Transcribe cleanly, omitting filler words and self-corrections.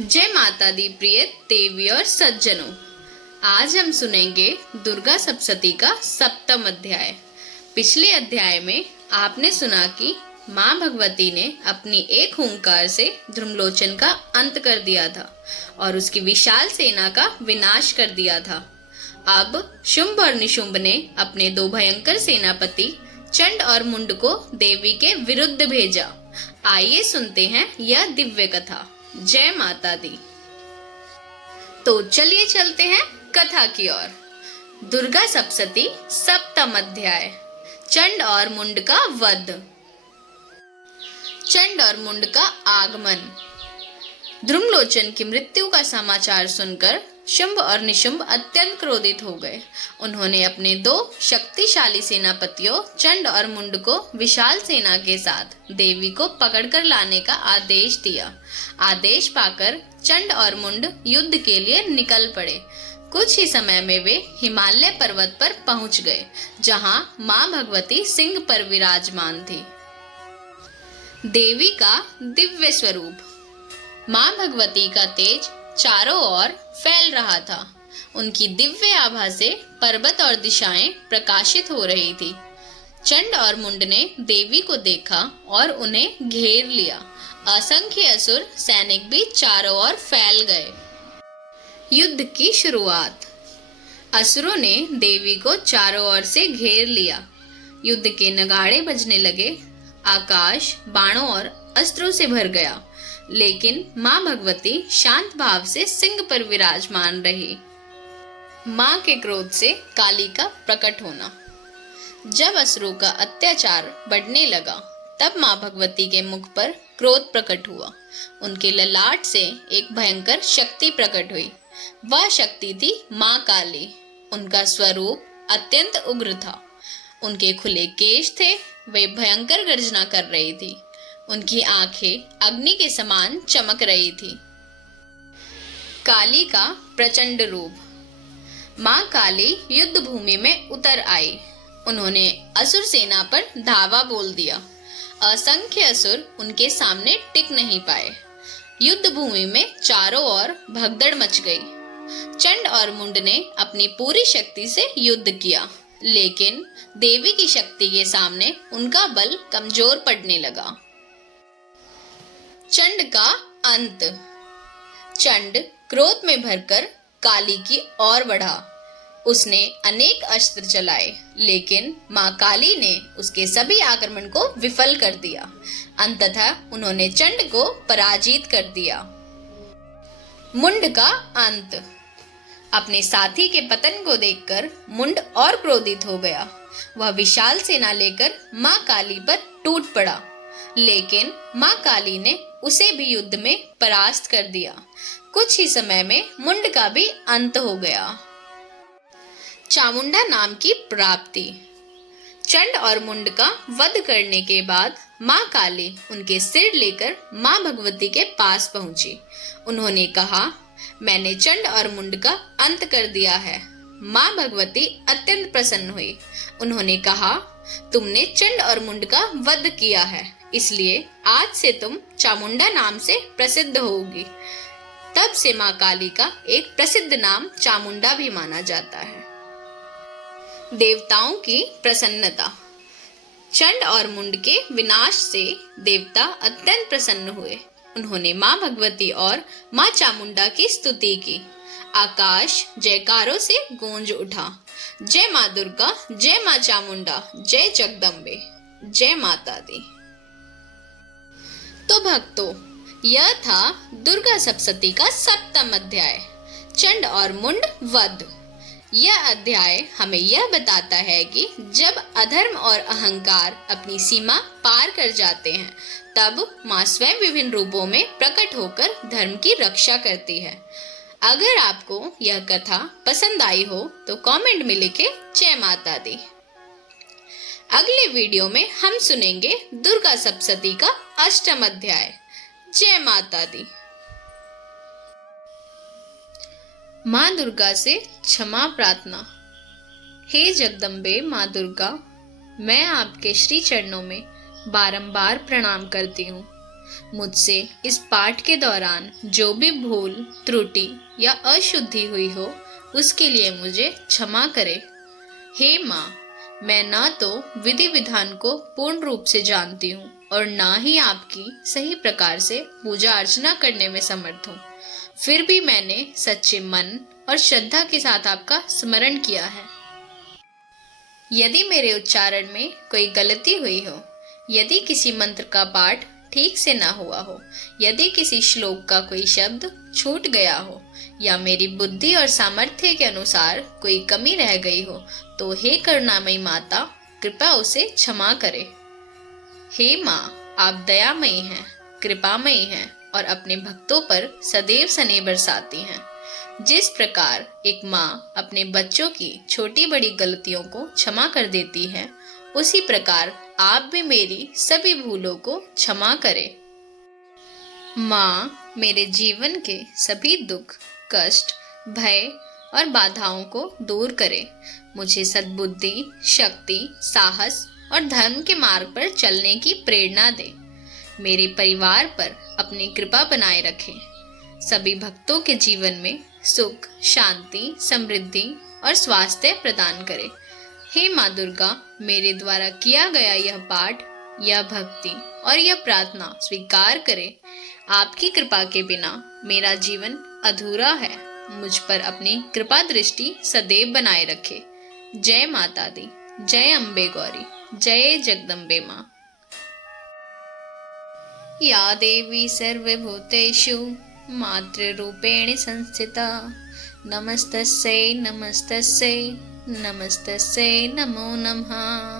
जय माता दी प्रिय देवी और सज्जनों, आज हम सुनेंगे दुर्गा सप्तशती का 7वां अध्याय। पिछले अध्याय में आपने सुना कि माँ भगवती ने अपनी एक हुंकार से ध्रुमलोचन का अंत कर दिया था और उसकी विशाल सेना का विनाश कर दिया था। अब शुंभ और निशुंभ ने अपने दो भयंकर सेनापति चंड और मुंड को देवी के विरुद्ध भेजा। आइए सुनते हैं यह दिव्य कथा। जय माता दी। तो चलिए चलते हैं कथा की ओर। दुर्गा सप्तशती 7वां अध्याय। चंड और मुंड का वध। चंड और मुंड का आगमन। ध्रुमलोचन की मृत्यु का समाचार सुनकर शुंभ और निशुंभ अत्यंत क्रोधित हो गए। उन्होंने अपने दो शक्तिशाली सेनापतियों चंड और मुंड को विशाल सेना के साथ देवी को पकड़कर लाने का आदेश दिया। आदेश पाकर चंड और मुंड युद्ध के लिए निकल पड़े। कुछ ही समय में वे हिमालय पर्वत पर पहुंच गए, जहां मां भगवती सिंह पर विराजमान थी। देवी का दिव्य स्वरूप। मां भगवती का तेज चारों ओर फैल रहा था। उनकी दिव्य आभा से पर्वत और दिशाएं प्रकाशित हो रही थी। चंड और मुंड ने देवी को देखा और उन्हें घेर लिया। असंख्य असुर सैनिक भी चारों ओर फैल गए। युद्ध की शुरुआत। असुरों ने देवी को चारों ओर से घेर लिया। युद्ध के नगाड़े बजने लगे। आकाश बाणों और अस्त्रों से भर गया, लेकिन मां भगवती शांत भाव से सिंह पर विराजमान रही। मां के क्रोध से काली का प्रकट होना। जब असुरों का अत्याचार बढ़ने लगा, तब मां भगवती के मुख पर क्रोध प्रकट हुआ। उनके ललाट से एक भयंकर शक्ति प्रकट हुई। वह शक्ति थी मां काली। उनका स्वरूप अत्यंत उग्र था। उनके खुले केश थे। वे भयंकर गर्जना कर रही थी। उनकी आंखें अग्नि के समान चमक रही थी। काली का प्रचंड रूप। मां काली युद्ध भूमि में उतर आई। उन्होंने असुर सेना पर धावा बोल दिया। असंख्य असुर उनके सामने टिक नहीं पाए। युद्ध भूमि में चारों ओर भगदड़ मच गई। चंड और मुंड ने अपनी पूरी शक्ति से युद्ध किया, लेकिन देवी की शक्ति के सामने उनका बल कमजोर पड़ने लगा। चंड का अंत। चंड क्रोध में भरकर काली की ओर बढ़ा। उसने अनेक अस्त्र चलाए, लेकिन मां काली ने उसके सभी आक्रमण को विफल कर दिया। अंततः उन्होंने चंड को पराजित कर दिया। मुंड का अंत। अपने साथी के पतन को देखकर मुंड और क्रोधित हो गया। वह विशाल सेना लेकर मां काली पर टूट पड़ा, लेकिन मां काली ने उसे भी युद्ध में परास्त कर दिया। कुछ ही समय में मुंड का भी अंत हो गया। चामुंडा नाम की प्राप्ति। चंड और मुंड का वध करने के बाद मां काली उनके सिर लेकर मां भगवती के पास पहुंची। उन्होंने कहा, मैंने चंड और मुंड का अंत कर दिया है। मां भगवती अत्यंत प्रसन्न हुई। उन्होंने कहा, तुमने चंड और मुंड का वध किया है, इसलिए आज से तुम चामुंडा नाम से प्रसिद्ध होगी। तब से मां काली का एक प्रसिद्ध नाम चामुंडा भी माना जाता है। देवताओं की प्रसन्नता। चंड और मुंड के विनाश से देवता अत्यंत प्रसन्न हुए। उन्होंने मां भगवती और मां चामुंडा की स्तुति की। आकाश जयकारों से गूंज उठा। जय मां दुर्गा, जय मां चामुंडा, जय जगदम्बे, जय माता दी। तो भक्तों, यह था दुर्गा सप्तशती का 7वां अध्याय, चंड और मुंड वध। यह अध्याय हमें यह बताता है कि जब अधर्म और अहंकार अपनी सीमा पार कर जाते हैं, तब मां स्वयं विभिन्न रूपों में प्रकट होकर धर्म की रक्षा करती है। अगर आपको यह कथा पसंद आई हो तो कमेंट में लिखे जय माता दी। अगले वीडियो में हम सुनेंगे दुर्गा सप्तशती का 8वां अध्याय। जय माता दी। मां दुर्गा से क्षमा प्रार्थना। हे जगदम्बे मां दुर्गा, मैं आपके श्री चरणों में बारंबार प्रणाम करती हूँ। मुझसे इस पाठ के दौरान जो भी भूल, त्रुटि या अशुद्धि हुई हो, उसके लिए मुझे क्षमा करे। हे माँ, मैं ना तो विधि विधान को पूर्ण रूप से जानती हूँ और ना ही आपकी सही प्रकार से पूजा अर्चना करने में समर्थ हूँ। फिर भी मैंने सच्चे मन और श्रद्धा के साथ आपका स्मरण किया है। यदि मेरे उच्चारण में कोई गलती हुई हो, यदि किसी मंत्र का पाठ ठीक से ना हुआ हो, यदि किसी श्लोक का कोई शब्द छूट गया हो या मेरी बुद्धि और सामर्थ्य के अनुसार कोई कमी रह गई हो, तो हे करुणामयी माता, कृपया उसे क्षमा करे। हे माँ, आप दयामयी हैं, कृपामयी हैं और अपने भक्तों पर सदैव स्नेह बरसाती हैं। जिस प्रकार एक माँ अपने बच्चों की छोटी बड़ी गलतियों को क्षमा कर देती है, उसी प्रकार आप भी मेरी सभी भूलों को क्षमा करें। माँ, मेरे जीवन के सभी दुख, कष्ट, भय और बाधाओं को दूर करें। मुझे सद्बुद्धि, शक्ति, साहस और धर्म के मार्ग पर चलने की प्रेरणा दें। मेरे परिवार पर अपनी कृपा बनाए रखें। सभी भक्तों के जीवन में सुख, शांति, समृद्धि और स्वास्थ्य प्रदान करें। हे माँ दुर्गा, मेरे द्वारा किया गया यह पाठ, यह भक्ति और यह प्रार्थना स्वीकार करें। आपकी कृपा के बिना मेरा जीवन अधूरा है। मुझ पर अपनी कृपा दृष्टि सदैव बनाए रखे। जय माता दी, जय अम्बे गौरी, जय जगदम्बे माँ। या देवी सर्वभूतेषु मातृरूपेण संस्थिता, नमस्तस्यै नमस्तस्यै नमस्तस्यै नमो नमः।